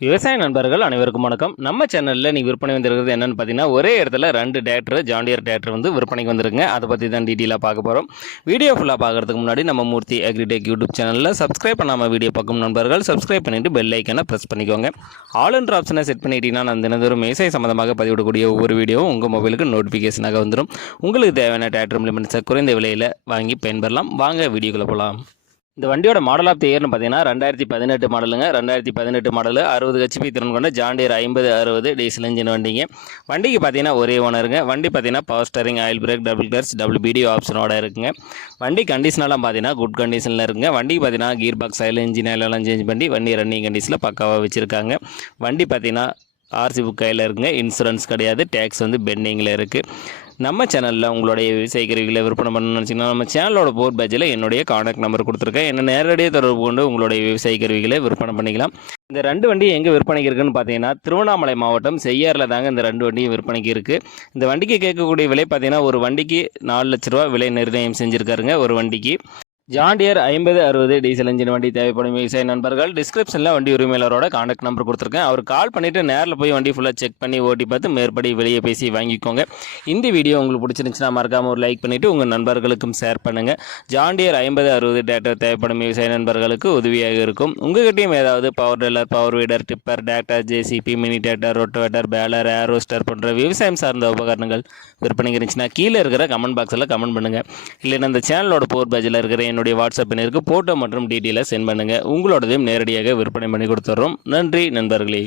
விவசாய நண்பர்கள் அனைவருக்கும் வணக்கம். நம்ம சேனலில் நீங்கள் விற்பனை வந்திருக்கிறது என்னென்னு பார்த்தீங்கன்னா, ஒரே இடத்துல 2 டிராக்டர் ஜாண்டியர் டிராக்டர் வந்து விற்பனைக்கு வந்திருக்குங்க. அதை பற்றி தான் டீட்டெயிலாக பார்க்க போகிறோம். வீடியோ ஃபுல்லாக பார்க்குறதுக்கு முன்னாடி நம்ம மூர்த்தி அக்ரிடெக் யூடியூப் சேனலில் சப்ஸ்கிரைப் பண்ணாமல் வீடியோ பார்க்கும் நண்பர்கள் சப்ஸ்கிரைப் பண்ணிவிட்டு பெல் ஐக்கனை ப்ரெஸ் பண்ணிக்கோங்க. ஆல் என்ற ஆப்ஷனை செட் பண்ணிட்டீங்கன்னா நான் தினந்தோறும் விவசாய சம்மந்தமாக பதிவிடக்கூடிய ஒவ்வொரு வீடியோவும் உங்கள் மொபைலுக்கு நோட்டிஃபிகேஷனாக வந்துடும். உங்களுக்கு தேவையான டிராக்டர் இம்ப்ளிமெண்ட்ஸை குறைந்த விலையில் வாங்கி பயன்பெறலாம். வாங்க வீடியோக்குள்ளே போகலாம். இந்த வண்டியோட மாடல் ஆஃப் தி இயர்னு பார்த்தீங்கன்னா 2018 மாடலுங்க. 2018 மாடலு 60 ஹெச்பி திறன் கொண்ட ஜாண்டியர் 5060 டீசல் இன்ஜின் வண்டிங்க. வண்டிக்கு பார்த்தீங்கன்னா ஒரே ஓனருங்க. வண்டி பார்த்தீங்கன்னா power steering, oil brake, double கிளர்ஸ், WBD ஆப்ஷனோட இருக்குங்க. வண்டி கண்டிஷனெல்லாம் பார்த்தீங்கன்னா குட் கண்டிஷனில் இருக்குங்க. வண்டிக்கு பார்த்தீங்கன்னா gear box oil, engine oil எல்லாம் சேஞ்ச் பண்ணி வண்டி ரன்னிங் கண்டிஷனில் பக்காவாக வச்சுருக்காங்க. வண்டி பார்த்தீங்கன்னா ஆர்சி புக் கையில் இருக்குங்க. இன்சூரன்ஸ் கிடையாது. டேக்ஸ் வந்து பெண்டிங்கில் இருக்குது. நம்ம சேனலில் உங்களுடைய விவசாய கருவிகளை விற்பனை பண்ணணும்னு நினச்சிங்கன்னா நம்ம சேனலோட போர்ட் பேஜில் என்னுடைய கான்டாக்ட் நம்பர் கொடுத்துருக்கேன். என்ன நேரடியாக தொடர்பு கொண்டு உங்களுடைய விவசாய கருவிகளை விற்பனை பண்ணிக்கலாம். இந்த 2 வண்டி எங்கே விற்பனைக்கு இருக்குன்னு பார்த்தீங்கன்னா திருவண்ணாமலை மாவட்டம் செய்யாறில் தாங்க இந்த 2 வண்டியும் விற்பனைக்கு இருக்குது. இந்த வண்டிக்கு கேட்கக்கூடிய விலை பார்த்தீங்கன்னா ஒரு வண்டிக்கு 4 லட்ச ரூபா விலை நிர்ணயம் செஞ்சுருக்காருங்க. ஒரு வண்டிக்கு ஜாண்டியர் 5060 டீசல் இன்ஜின் வண்டி தேவைப்படும் விவசாய நண்பர்கள் டிஸ்கிரிப்ஷனில் வண்டி உரிமையாளரோட கான்டாக்ட் நம்பர் கொடுத்துருக்கேன். அவர் கால் பண்ணிவிட்டு நேரில் போய் வண்டி ஃபுல்லாக செக் பண்ணி ஓட்டி பார்த்து மேற்படி வெளியே பேசி வாங்கிக்கோங்க. இந்த வீடியோ உங்களுக்கு பிடிச்சிருந்துச்சுன்னா மறக்காமல் ஒரு லைக் பண்ணிவிட்டு உங்கள் நண்பர்களுக்கும் ஷேர் பண்ணுங்கள். ஜாண்டியர் 5060 டிராக்டர் தேவைப்படும் விவசாய நண்பர்களுக்கு உதவியாக இருக்கும். உங்கள்கிட்டையும் ஏதாவது power tiller, power weeder, tipper, tractor, JCB, mini tractor, rotavator, baler, ஏரோஸ்டர் போன்ற விவசாயம் சார்ந்த உபகரணங்கள் விற்பனைக்கு இருந்துச்சுன்னா கீழே இருக்கிற கமெண்ட் பாக்ஸில் கமெண்ட் பண்ணுங்கள். இல்லைன்னா இந்த சேனலோட போர் பேஜில் இருக்கிற என்னுடைய வாட்ஸ்அப் எண்ணிற்கு போட்டோ மற்றும் டீட்டெயிலை சென்ட் பண்ணுங்கள். உங்களோடதையும் நேரடியாக விற்பனை பண்ணி கொடுத்துட்றோம். நன்றி நண்பர்களே.